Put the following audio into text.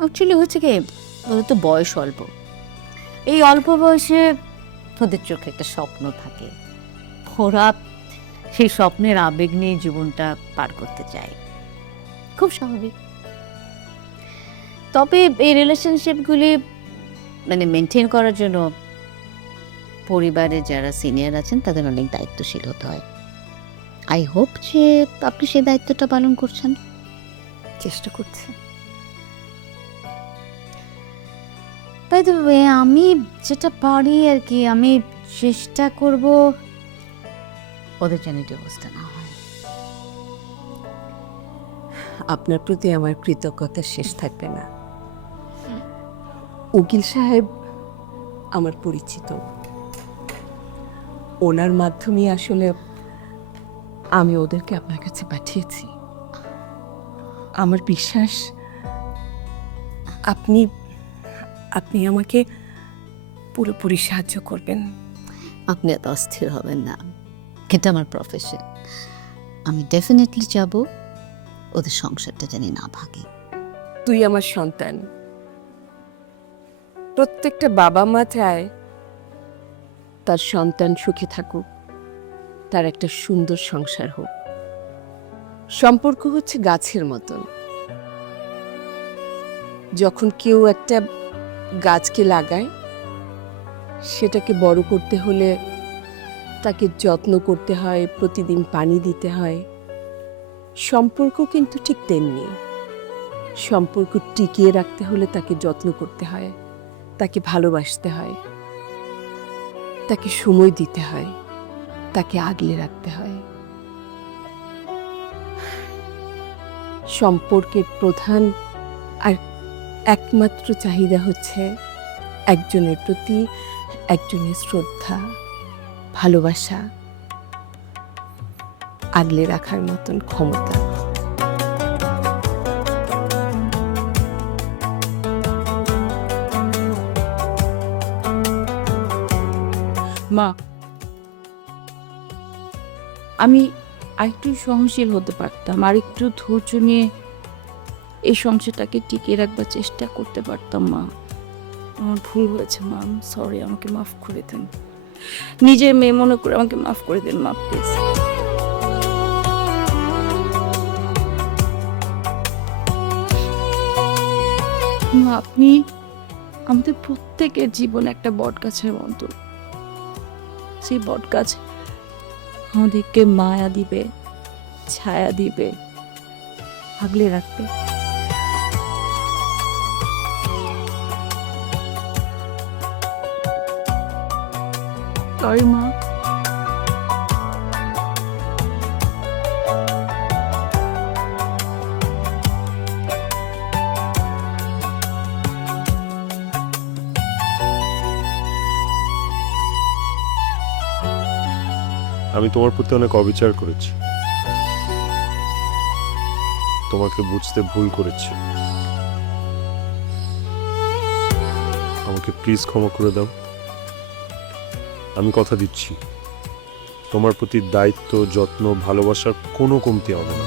Actually হচ্ছে কি, ওদের তো বয়স অল্প। এই অল্প বয়সে ওদের চোখে একটা স্বপ্ন থাকে, ওরা সেই স্বপ্নের আবেগ নিয়ে জীবনটা পার করতে চায়, খুব স্বাভাবিক। তবে এই রিলেশনশিপগুলি মানে মেনটেন করার জন্য পরিবারের যারা সিনিয়র আছেন তাদের অনেক দায়িত্বশীল হতে হয়। আই হোপ যে আপনি সেই দায়িত্বটা পালন করছেন। চেষ্টা করছি। বাই দ্য ওয়ে, আমি যেটা পারি আর কি, আমি চেষ্টা করব ওদের যেন ডিভোর্সটা না হয়। আপনার প্রতি আমার কৃতজ্ঞতা শেষ থাকবে না। উকিল সাহেব আমার পরিচিত, ওনার মাধ্যমে আসলে আমি ওদেরকে আপনার কাছে পাঠিয়েছি। আমার বিশ্বাস আপনি আপনি আমাকে পুরোপুরি সাহায্য করবেন। আপনি এত অস্থির হবেন না, এটা আমার প্রফেশন। আমি ডেফিনেটলি যাব ওদের সংসারটা জানি না ভাগে। তুই আমার সন্তান, প্রত্যেকটা বাবা মা চায় তার সন্তান সুখে থাকুক, তার একটা সুন্দর সংসার হোক। সম্পর্ক হচ্ছে গাছের মতন, যখন কেউ একটা গাছকে লাগায় সেটাকে বড় করতে হলে তাকে যত্ন করতে হয়, প্রতিদিন পানি দিতে হয়। সম্পর্ক কিন্তু ঠিক তেমনি, সম্পর্ক টিকিয়ে রাখতে হলে তাকে যত্ন করতে হয়, তাকে ভালোবাসতে হয়, তাকে সময় দিতে হয়, তাকে আগলে রাখতে হয়। সম্পর্কের প্রধান আর একমাত্র চাহিদা হচ্ছে একজনের প্রতি একজনের শ্রদ্ধা, ভালোবাসা, আগলে রাখার মতন ক্ষমতা। মা, আমি আরেকটু সহনশীল হতে পারতাম, আর একটু ধৈর্য নিয়ে এই সংসারটাকে টিকিয়ে রাখবার চেষ্টা করতে পারতাম। মা, আমার ভুল হয়েছে মা, সরি, আমাকে মাফ করে দেন। নিজের মেয়ে মনে করে আমাকে মাফ করে দেন মা, প্লিজ। মা, আপনি আমাদের প্রত্যেকের জীবনে একটা বট গাছের মতো। সেই বট গাছ আমাদেরকে মায়া দিবে, ছায়া দিবে, আগলে রাখবে। সরি মা। আমি তোমার প্রতি অনেক অবিচার করেছি, তোমাকে বুঝতে ভুল করেছি। আমাকে প্লিজ ক্ষমা করে দাও। আমি কথা দিচ্ছি, তোমার প্রতি দায়িত্ব, যত্ন, ভালোবাসার কোনো কমতি হবে না।